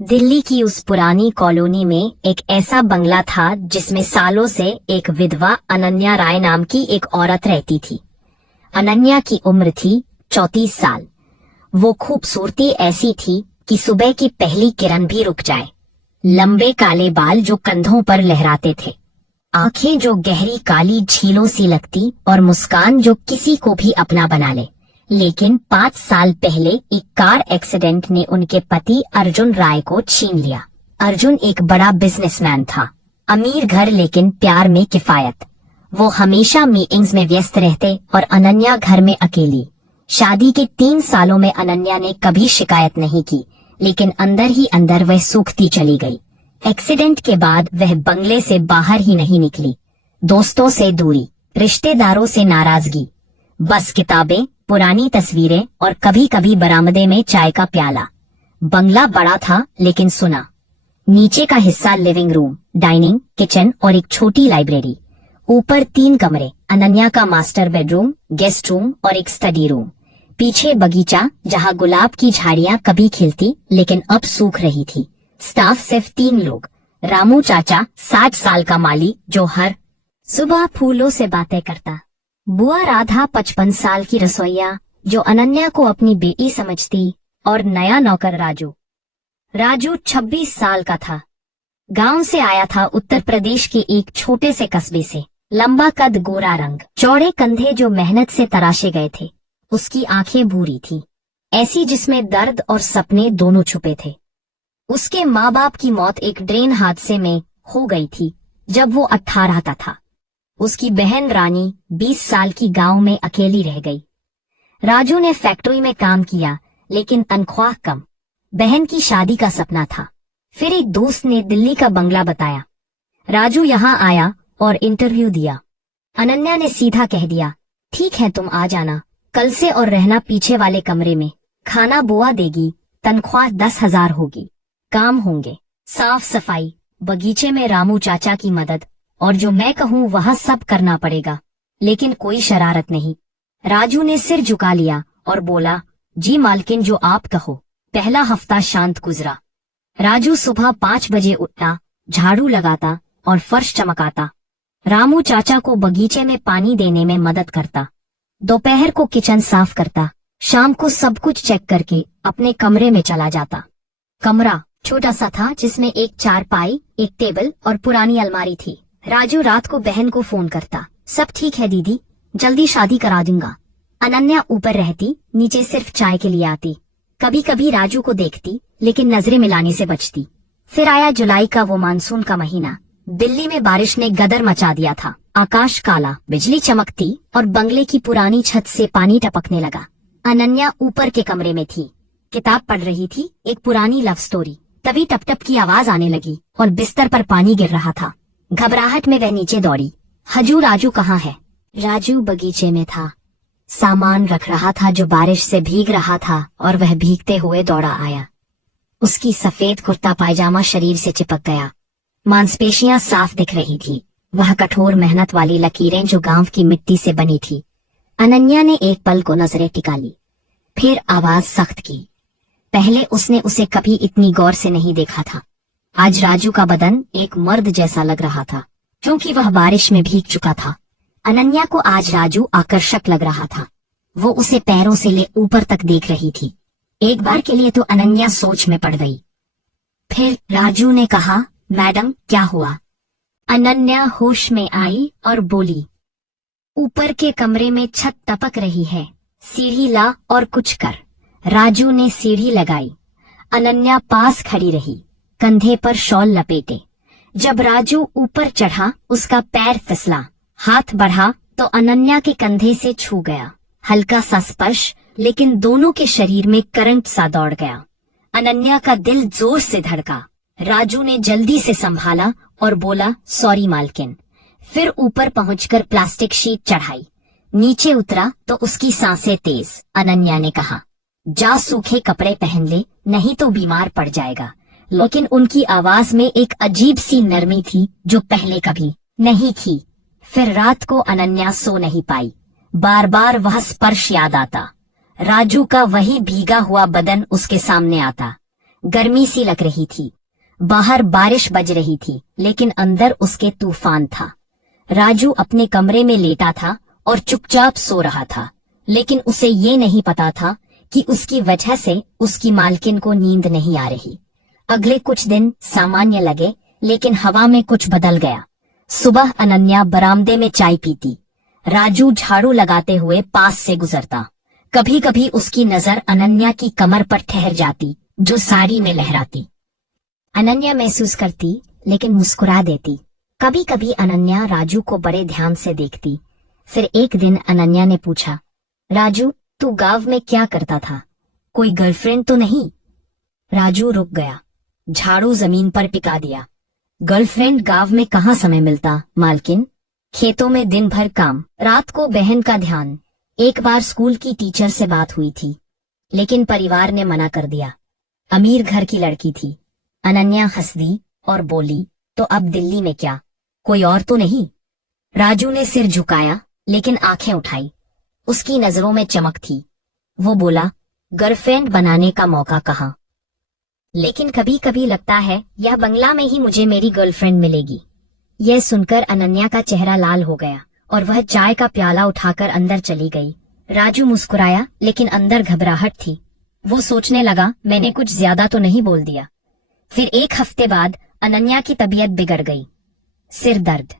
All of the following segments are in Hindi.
दिल्ली की उस पुरानी कॉलोनी में एक ऐसा बंगला था जिसमें सालों से एक विधवा अनन्या राय नाम की एक औरत रहती थी। अनन्या की उम्र थी 34 साल। वो खूबसूरती ऐसी थी कि सुबह की पहली किरण भी रुक जाए। लंबे काले बाल जो कंधों पर लहराते थे, आंखें जो गहरी काली झीलों सी लगती और मुस्कान जो किसी को भी अपना बना ले। लेकिन 5 साल पहले एक कार एक्सीडेंट ने उनके पति अर्जुन राय को छीन लिया। अर्जुन एक बड़ा बिजनेसमैन था, अमीर घर लेकिन प्यार में किफायत। वो हमेशा मीटिंग्स में व्यस्त रहते और अनन्या घर में अकेली। शादी के 3 सालों में अनन्या ने कभी शिकायत नहीं की, लेकिन अंदर ही अंदर वह सूखती चली गई। एक्सीडेंट के बाद वह बंगले से बाहर ही नहीं निकली। दोस्तों से दूरी, रिश्तेदारों से नाराजगी, बस किताबें, पुरानी तस्वीरें और कभी कभी बरामदे में चाय का प्याला। बंगला बड़ा था लेकिन सुना। नीचे का हिस्सा लिविंग रूम, डाइनिंग, किचन और एक छोटी लाइब्रेरी। ऊपर 3 कमरे, अनन्या का मास्टर बेडरूम, गेस्ट रूम और एक स्टडी रूम। पीछे बगीचा जहां गुलाब की झाड़ियां कभी खिलती लेकिन अब सूख रही थी। स्टाफ सिर्फ 3 लोग। रामू चाचा 60 साल का माली जो हर सुबह फूलों से बातें करता। बुआ राधा 55 साल की रसोइया जो अनन्या को अपनी बेटी समझती, और नया नौकर राजू। राजू 26 साल का था। गांव से आया था, उत्तर प्रदेश के एक छोटे से कस्बे से। लंबा कद, गोरा रंग, चौड़े कंधे जो मेहनत से तराशे गए थे। उसकी आंखें भूरी थी, ऐसी जिसमें दर्द और सपने दोनों छुपे थे। उसके माँ बाप की मौत एक ट्रेन हादसे में हो गई थी जब वो 18 का था। उसकी बहन रानी 20 साल की गांव में अकेली रह गई। राजू ने फैक्ट्री में काम किया लेकिन तनख्वाह कम। बहन की शादी का सपना था। फिर एक दोस्त ने दिल्ली का बंगला बताया। राजू यहाँ आया और इंटरव्यू दिया। अनन्या ने सीधा कह दिया, ठीक है तुम आ जाना कल से और रहना पीछे वाले कमरे में। खाना बुआ देगी, तनख्वाह 10,000 होगी। काम होंगे साफ सफाई, बगीचे में रामू चाचा की मदद, और जो मैं कहूँ वह सब करना पड़ेगा। लेकिन कोई शरारत नहीं। राजू ने सिर झुका लिया और बोला, जी मालकिन जो आप कहो। पहला हफ्ता शांत गुजरा। राजू सुबह 5 बजे उठता, झाड़ू लगाता और फर्श चमकाता। रामू चाचा को बगीचे में पानी देने में मदद करता। दोपहर को किचन साफ करता। शाम को सब कुछ चेक करके अपने कमरे में चला जाता। कमरा छोटा सा था जिसमें एक चारपाई, एक टेबल और पुरानी अलमारी थी। राजू रात को बहन को फोन करता, सब ठीक है दीदी, जल्दी शादी करा दूंगा। अनन्या ऊपर रहती, नीचे सिर्फ चाय के लिए आती। कभी कभी राजू को देखती लेकिन नजरें मिलाने से बचती। फिर आया जुलाई का वो मानसून का महीना। दिल्ली में बारिश ने गदर मचा दिया था। आकाश काला, बिजली चमकती और बंगले की पुरानी छत से पानी टपकने लगा। अनन्या ऊपर के कमरे में थी, किताब पढ़ रही थी, एक पुरानी लव स्टोरी। तभी टप टप की आवाज आने लगी और बिस्तर पर पानी गिर रहा था। घबराहट में वह नीचे दौड़ी। हजू, राजू कहाँ है? राजू बगीचे में था, सामान रख रहा था जो बारिश से भीग रहा था, और वह भीगते हुए दौड़ा आया। उसकी सफेद कुर्ता पायजामा शरीर से चिपक गया। मांसपेशियां साफ दिख रही थी, वह कठोर मेहनत वाली लकीरें जो गांव की मिट्टी से बनी थी। अनन्या ने एक पल को नजरें टिका ली, फिर आवाज सख्त की। पहले उसने उसे कभी इतनी गौर से नहीं देखा था। आज राजू का बदन एक मर्द जैसा लग रहा था, क्योंकि वह बारिश में भीग चुका था। अनन्या को आज राजू आकर्षक लग रहा था। वो उसे पैरों से ले ऊपर तक देख रही थी। एक बार के लिए तो अनन्या सोच में पड़ गई। फिर राजू ने कहा, मैडम क्या हुआ? अनन्या होश में आई और बोली, ऊपर के कमरे में छत टपक रही है, सीढ़ी ला और कुछ कर। राजू ने सीढ़ी लगाई। अनन्या पास खड़ी रही, कंधे पर शॉल लपेटे। जब राजू ऊपर चढ़ा, उसका पैर फिसला। हाथ बढ़ा तो अनन्या के कंधे से छू गया। हल्का सा स्पर्श, लेकिन दोनों के शरीर में करंट सा दौड़ गया। अनन्या का दिल जोर से धड़का। राजू ने जल्दी से संभाला और बोला, सॉरी मालकिन। फिर ऊपर पहुंचकर प्लास्टिक शीट चढ़ाई। नीचे उतरा तो उसकी सांसें तेज। अनन्या ने कहा, जा सूखे कपड़े पहन ले, नहीं तो बीमार पड़ जाएगा। लेकिन उनकी आवाज में एक अजीब सी नरमी थी जो पहले कभी नहीं थी। फिर रात को अनन्या सो नहीं पाई। बार बार वह स्पर्श याद आता। राजू का वही भीगा हुआ बदन उसके सामने आता। गर्मी सी लग रही थी। बाहर बारिश बज रही थी, लेकिन अंदर उसके तूफान था। राजू अपने कमरे में लेटा था और चुपचाप सो रहा था, लेकिन उसे ये नहीं पता था कि उसकी वजह से उसकी मालकिन को नींद नहीं आ रही। अगले कुछ दिन सामान्य लगे, लेकिन हवा में कुछ बदल गया। सुबह अनन्या बरामदे में चाय पीती। राजू झाड़ू लगाते हुए पास से गुजरता। कभी कभी उसकी नजर अनन्या की कमर पर ठहर जाती, जो साड़ी में लहराती। अनन्या महसूस करती, लेकिन मुस्कुरा देती। कभी कभी अनन्या राजू को बड़े ध्यान से देखती। फिर एक दिन अनन्या ने पूछा, राजू, तू गांव में क्या करता था? कोई गर्लफ्रेंड तो नहीं? राजू रुक गया, झाड़ू जमीन पर टिका दिया। गर्लफ्रेंड गांव में कहाँ समय मिलता मालकिन, खेतों में दिन भर काम, रात को बहन का ध्यान। एक बार स्कूल की टीचर से बात हुई थी, लेकिन परिवार ने मना कर दिया। अमीर घर की लड़की थी। अनन्या हंस दी और बोली, तो अब दिल्ली में क्या, कोई और तो नहीं? राजू ने सिर झुकाया, लेकिन आंखें उठाई। उसकी नजरों में चमक थी। वो बोला, गर्लफ्रेंड बनाने का मौका कहाँ? लेकिन कभी कभी लगता है यह बंगला में ही मुझे मेरी गर्लफ्रेंड मिलेगी। यह सुनकर अनन्या का चेहरा लाल हो गया और वह चाय का प्याला उठाकर अंदर चली गई। राजू मुस्कुराया, लेकिन अंदर घबराहट थी। वो सोचने लगा, मैंने कुछ ज्यादा तो नहीं बोल दिया। फिर एक हफ्ते बाद अनन्या की तबीयत बिगड़ गई। सिर दर्द,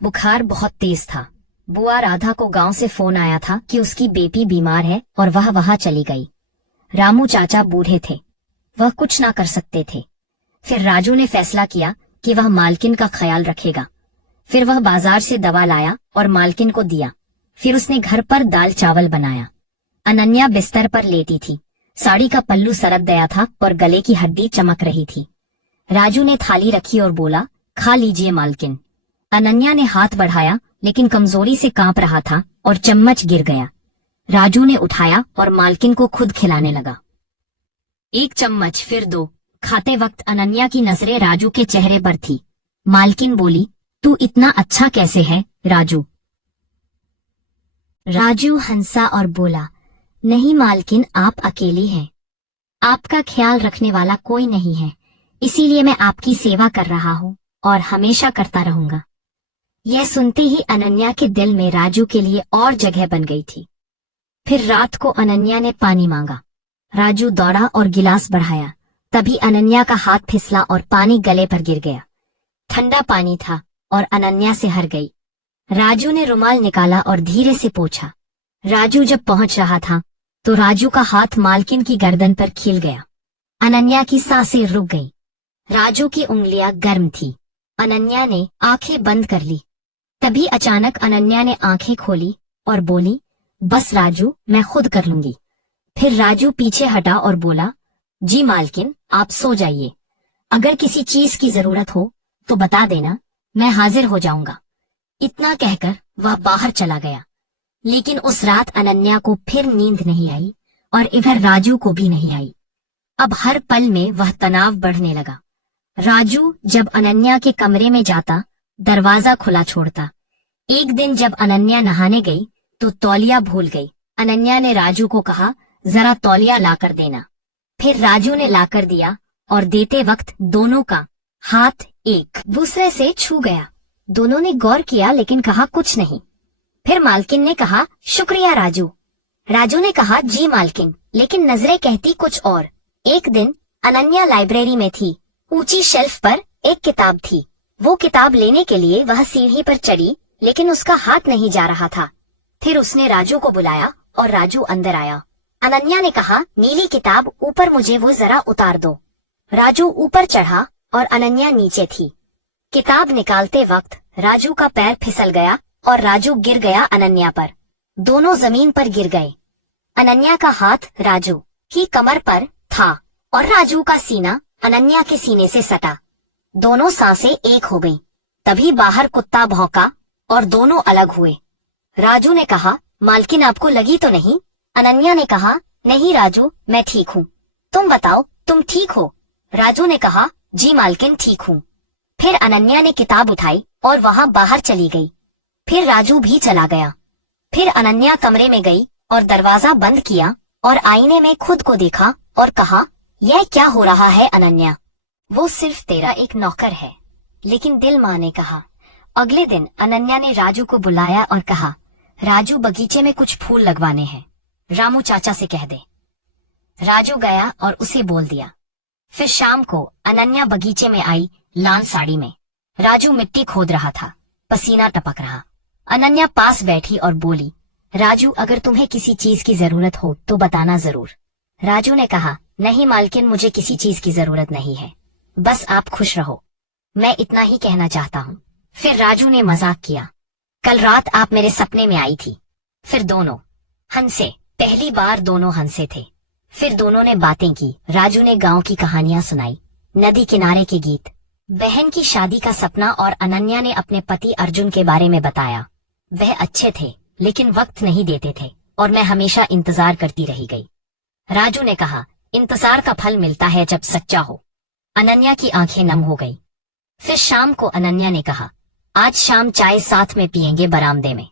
बुखार बहुत तेज था। बुआ राधा को गांव से फोन आया था कि उसकी बेटी बीमार है और वह वहां चली गई। रामू चाचा बूढ़े थे, वह कुछ ना कर सकते थे। फिर राजू ने फैसला किया कि वह मालकिन का ख्याल रखेगा। फिर वह बाजार से दवा लाया और मालकिन को दिया। फिर उसने घर पर दाल चावल बनाया। अनन्या बिस्तर पर लेटी थी। साड़ी का पल्लू सरक गया था और गले की हड्डी चमक रही थी। राजू ने थाली रखी और बोला, खा लीजिए मालकिन। अनन्या ने हाथ बढ़ाया, लेकिन कमजोरी से कांप रहा था और चम्मच गिर गया। राजू ने उठाया और मालकिन को खुद खिलाने लगा। एक चम्मच, फिर दो। खाते वक्त अनन्या की नजरें राजू के चेहरे पर थी। मालकिन बोली, तू इतना अच्छा कैसे है राजू? राजू हंसा और बोला, नहीं मालकिन, आप अकेली हैं। आपका ख्याल रखने वाला कोई नहीं है, इसीलिए मैं आपकी सेवा कर रहा हूँ और हमेशा करता रहूंगा। यह सुनते ही अनन्या के दिल में राजू के लिए और जगह बन गई थी। फिर रात को अनन्या ने पानी मांगा। राजू दौड़ा और गिलास बढ़ाया। तभी अनन्या का हाथ फिसला और पानी गले पर गिर गया। ठंडा पानी था और अनन्या से हर गई। राजू ने रुमाल निकाला और धीरे से पोंछा। राजू जब पहुंच रहा था तो राजू का हाथ मालकिन की गर्दन पर खिल गया। अनन्या की सांसें रुक गई। राजू की उंगलियां गर्म थी। अनन्या ने आंखें बंद कर ली। तभी अचानक अनन्या ने आंखें खोली और बोली, बस राजू, मैं खुद कर लूंगी। फिर राजू पीछे हटा और बोला, जी मालकिन, आप सो जाइए। अगर किसी चीज की जरूरत हो तो बता देना, मैं हाजिर हो जाऊंगा। इतना कहकर वह बाहर चला गया। लेकिन उस रात अनन्या को फिर नींद नहीं आई और इधर राजू को भी नहीं आई। अब हर पल में वह तनाव बढ़ने लगा। राजू जब अनन्या के कमरे में जाता, दरवाजा खुला छोड़ता। एक दिन जब अनन्या नहाने गई तो तौलिया भूल गई। अनन्या ने राजू को कहा, जरा तौलिया लाकर देना। फिर राजू ने लाकर दिया और देते वक्त दोनों का हाथ एक दूसरे से छू गया। दोनों ने गौर किया, लेकिन कहा कुछ नहीं। फिर मालकिन ने कहा, शुक्रिया राजू। राजू ने कहा, जी मालकिन, लेकिन नजरें कहती कुछ और। एक दिन अनन्या लाइब्रेरी में थी। ऊंची शेल्फ पर एक किताब थी। वो किताब लेने के लिए वह सीढ़ी पर चढ़ी, लेकिन उसका हाथ नहीं जा रहा था। फिर उसने राजू को बुलाया और राजू अंदर आया। अनन्या ने कहा, नीली किताब ऊपर, मुझे वो जरा उतार दो। राजू ऊपर चढ़ा और अनन्या नीचे थी। किताब निकालते वक्त राजू का पैर फिसल गया और राजू गिर गया अनन्या पर। दोनों जमीन पर गिर गए। अनन्या का हाथ राजू की कमर पर था और राजू का सीना अनन्या के सीने से सटा। दोनों सांसें एक हो गईं। तभी बाहर कुत्ता भौंका और दोनों अलग हुए। राजू ने कहा, मालकिन आपको लगी तो नहीं? अनन्या ने कहा, नहीं राजू, मैं ठीक हूँ। तुम बताओ, तुम ठीक हो? राजू ने कहा, जी मालकिन, ठीक हूँ। फिर अनन्या ने किताब उठाई और वहाँ बाहर चली गई। फिर राजू भी चला गया। फिर अनन्या कमरे में गई और दरवाजा बंद किया और आईने में खुद को देखा और कहा, यह क्या हो रहा है अनन्या? वो सिर्फ तेरा एक नौकर है। लेकिन दिल माँ ने कहा। अगले दिन अनन्या ने राजू को बुलाया और कहा, राजू बगीचे में कुछ फूल लगवाने हैं, रामू चाचा से कह दे। राजू गया और उसे बोल दिया। फिर शाम को अनन्या बगीचे में आई, लाल साड़ी में। राजू मिट्टी खोद रहा था, पसीना टपक रहा। अनन्या पास बैठी और बोली, राजू अगर तुम्हें किसी चीज की जरूरत हो तो बताना जरूर। राजू ने कहा, नहीं मालकिन, मुझे किसी चीज की जरूरत नहीं है, बस आप खुश रहो, मैं इतना ही कहना चाहता हूँ। फिर राजू ने मजाक किया, कल रात आप मेरे सपने में आई थी। फिर दोनों हंसे, पहली बार दोनों हंसे थे। फिर दोनों ने बातें की। राजू ने गांव की कहानियां सुनाई, नदी किनारे के गीत, बहन की शादी का सपना, और अनन्या ने अपने पति अर्जुन के बारे में बताया। वह अच्छे थे लेकिन वक्त नहीं देते थे और मैं हमेशा इंतजार करती रही गई। राजू ने कहा, इंतजार का फल मिलता है जब सच्चा हो। अनन्या की आंखें नम हो गई। फिर शाम को अनन्या ने कहा, आज शाम चाय साथ में पियेंगे बरामदे में।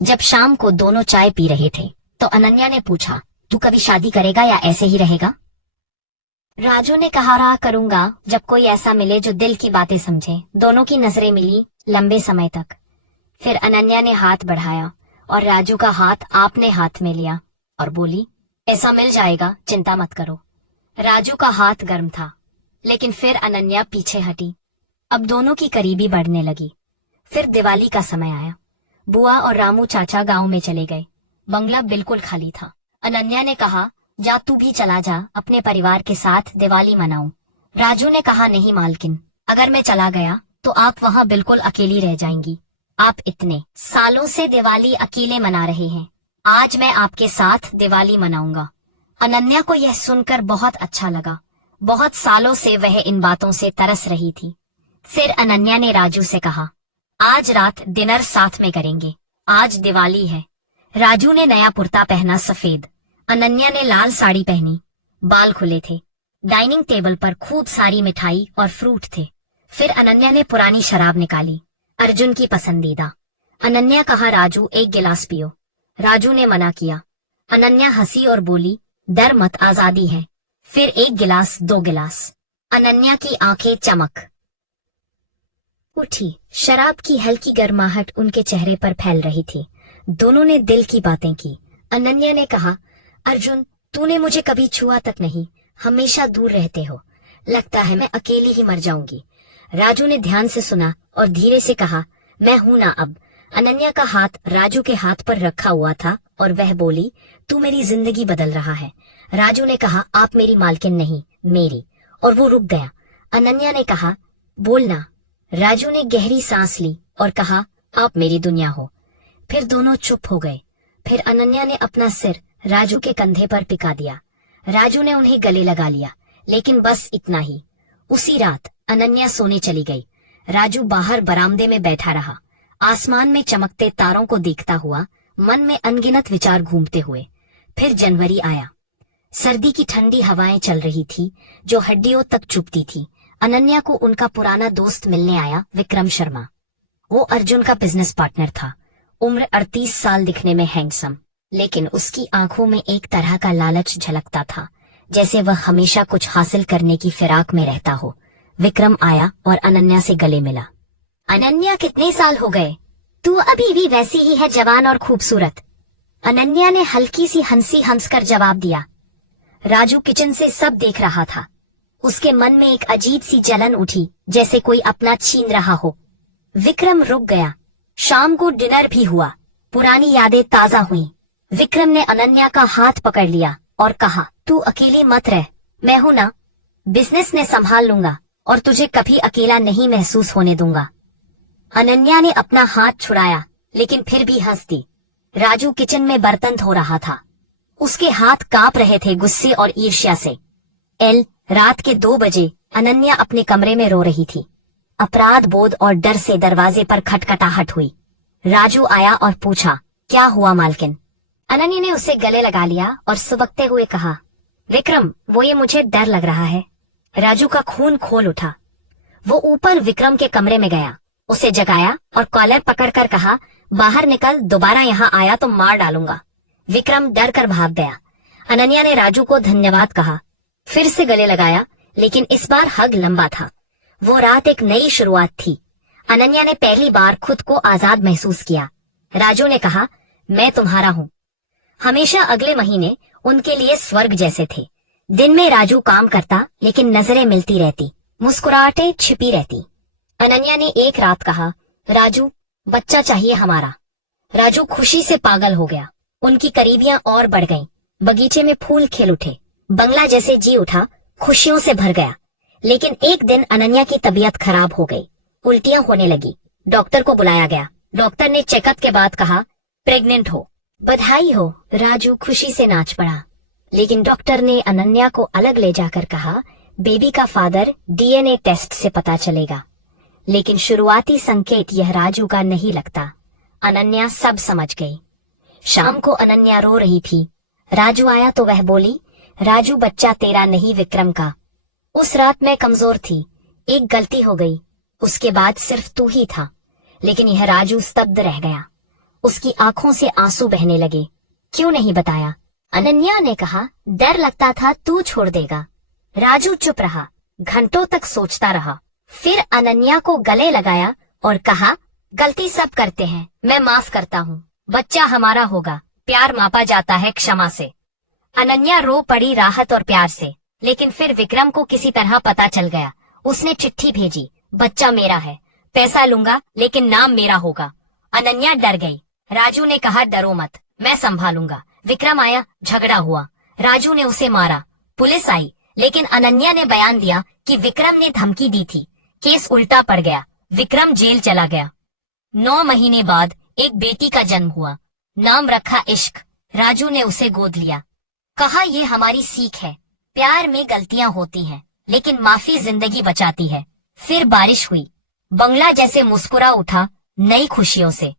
जब शाम को दोनों चाय पी रहे थे तो अनन्या ने पूछा, तू कभी शादी करेगा या ऐसे ही रहेगा? राजू ने कहा, रहा करूंगा जब कोई ऐसा मिले जो दिल की बातें समझे। दोनों की नजरें मिली लंबे समय तक। फिर अनन्या ने हाथ बढ़ाया और राजू का हाथ आपने हाथ में लिया और बोली, ऐसा मिल जाएगा, चिंता मत करो। राजू का हाथ गर्म था, लेकिन फिर अनन्या पीछे हटी। अब दोनों की करीबी बढ़ने लगी। फिर दिवाली का समय आया। बुआ और रामू चाचा गांव में चले गए। बंगला बिल्कुल खाली था। अनन्या ने कहा, जा तू भी चला जा, अपने परिवार के साथ दिवाली मनाऊं। राजू ने कहा, नहीं मालकिन, अगर मैं चला गया तो आप वहाँ बिल्कुल अकेली रह जाएंगी। आप इतने सालों से दिवाली अकेले मना रहे हैं, आज मैं आपके साथ दिवाली मनाऊंगा। अनन्या को यह सुनकर बहुत अच्छा लगा। बहुत सालों से वह इन बातों से तरस रही थी। फिर अनन्या ने राजू से कहा, आज रात डिनर साथ में करेंगे, आज दिवाली है। राजू ने नया कुर्ता पहना सफेद, अनन्या ने लाल साड़ी पहनी, बाल खुले थे। डाइनिंग टेबल पर खूब सारी मिठाई और फ्रूट थे। फिर अनन्या ने पुरानी शराब निकाली, अर्जुन की पसंदीदा। अनन्या कहा, राजू एक गिलास पियो। राजू ने मना किया। अनन्या हंसी और बोली, डर मत, आजादी है। फिर एक गिलास, दो गिलास। अनन्या की आंखें चमक उठी। शराब की हल्की गर्माहट उनके चेहरे पर फैल रही थी। दोनों ने दिल की बातें की। अनन्या ने कहा, अर्जुन तूने मुझे कभी छुआ तक नहीं, हमेशा दूर रहते हो, लगता है मैं अकेली ही मर जाऊंगी। राजू ने ध्यान से सुना और धीरे से कहा, मैं हूं ना अब। अनन्या का हाथ राजू के हाथ पर रखा हुआ था और वह बोली, तू मेरी जिंदगी बदल रहा है। राजू ने कहा, आप मेरी मालकिन नहीं, मेरी। और वो रुक गया। अनन्या ने कहा, बोलना। राजू ने गहरी सांस ली और कहा, आप मेरी दुनिया हो। फिर दोनों चुप हो गए। फिर अनन्या ने अपना सिर राजू के कंधे पर टिका दिया। राजू ने उन्हें गले लगा लिया, लेकिन बस इतना ही। उसी रात अनन्या सोने चली गई। राजू बाहर बरामदे में बैठा रहा, आसमान में चमकते तारों को देखता हुआ, मन में अनगिनत विचार घूमते हुए। फिर जनवरी आया। सर्दी की ठंडी हवाएं चल रही थी जो हड्डियों तक चुभती थी। अनन्या को उनका पुराना दोस्त मिलने आया, विक्रम शर्मा। वो अर्जुन का बिजनेस पार्टनर था। उम्र 38 साल, दिखने में हैंडसम, लेकिन उसकी आंखों में एक तरह का लालच झलकता था, जैसे वह हमेशा कुछ हासिल करने की फिराक में रहता हो। विक्रम आया और अनन्या से गले मिला। अनन्या, कितने साल हो गए? तू अभी भी वैसी ही है, जवान और खूबसूरत। अनन्या ने हल्की सी हंसी हंसकर जवाब दिया। राजू किचन से सब देख रहा था। उसके मन में एक अजीब सी जलन उठी, जैसे कोई अपना छीन रहा हो। विक्रम रुक गया। शाम को डिनर भी हुआ। पुरानी यादें ताजा हुई। विक्रम ने अनन्या का हाथ पकड़ लिया और कहा, तू अकेली मत रह, मैं हूं ना, बिजनेस ने संभाल लूंगा और तुझे कभी अकेला नहीं महसूस होने दूंगा। अनन्या ने अपना हाथ छुड़ाया, लेकिन फिर भी हंस दी। राजू किचन में बर्तन धो रहा था। उसके हाथ कांप रहे थे गुस्से और ईर्ष्या से। रात के 2 बजे अनन्या अपने कमरे में रो रही थी। अपराध बोध और डर से दरवाजे पर खटखटाहट हुई। राजू आया और पूछा, क्या हुआ मालकिन? अनन्या ने उसे गले लगा लिया और सुबकते हुए कहा, विक्रम, वो ये मुझे डर लग रहा है। राजू का खून खोल उठा। वो ऊपर विक्रम के कमरे में गया, उसे जगाया और कॉलर पकड़कर कहा, बाहर निकल, दोबारा यहाँ आया तो मार डालूंगा। विक्रम डर कर भाग गया। अनन्या ने राजू को धन्यवाद कहा। फिर से गले लगाया, लेकिन इस बार हग लंबा था। वो रात एक नई शुरुआत थी। अनन्या ने पहली बार खुद को आजाद महसूस किया। राजू ने कहा, मैं तुम्हारा हूँ। हमेशा अगले महीने उनके लिए स्वर्ग जैसे थे। दिन में राजू काम करता, लेकिन नजरें मिलती रहती, मुस्कुराहटें छिपी रहती। अनन्या ने एक रात कहा, राजू, बच्चा चाहिए हमारा। राजू खुशी से पागल हो गया। उनकी करीबियां और बढ़ गईं। बगीचे में फूल खिल उठे। बंगला जैसे जी उठा, खुशियों से भर गया। लेकिन एक दिन अनन्या की तबीयत खराब हो गई। उल्टियां होने लगी। डॉक्टर को बुलाया गया। डॉक्टर ने चेकअप के बाद कहा, प्रेग्नेंट हो। बधाई हो। राजू खुशी से नाच पड़ा। लेकिन डॉक्टर ने अनन्या को अलग ले जाकर कहा, बेबी का फादर डीएनए टेस्ट से पता चलेगा। लेकिन शुरुआती संकेत यह राजू का नहीं लगता। अनन्या सब समझ गई। शाम को अनन्या रो रही थी। राजू आया तो वह बोली, राजू, बच्चा तेरा नहीं, विक्रम का। उस रात मैं कमजोर थी। एक गलती हो गई। उसके बाद सिर्फ तू ही था। लेकिन यह राजू स्तब्ध रह गया। उसकी आंखों से आंसू बहने लगे। क्यों नहीं बताया? अनन्या ने कहा, डर लगता था तू छोड़ देगा। राजू चुप रहा। घंटों तक सोचता रहा। फिर अनन्या को गले लगाया और कहा, गलती सब करते हैं, मैं माफ करता हूँ। बच्चा हमारा होगा। प्यार मापा जाता है क्षमा से। अनन्या रो पड़ी राहत और प्यार से। लेकिन फिर विक्रम को किसी तरह पता चल गया। उसने चिट्ठी भेजी, बच्चा मेरा है, पैसा लूंगा लेकिन नाम मेरा होगा। अनन्या डर गई। राजू ने कहा, डरो मत, मैं संभालूंगा। विक्रम आया, झगड़ा हुआ। राजू ने उसे मारा। पुलिस आई, लेकिन अनन्या ने बयान दिया कि विक्रम ने धमकी दी थी। केस उल्टा पड़ गया। विक्रम जेल चला गया। 9 महीने बाद एक बेटी का जन्म हुआ। नाम रखा इश्क। राजू ने उसे गोद लिया। कहा, ये हमारी सीख है। प्यार में गलतियां होती हैं, लेकिन माफी जिंदगी बचाती है। फिर बारिश हुई। बंगला जैसे मुस्कुरा उठा नई खुशियों से।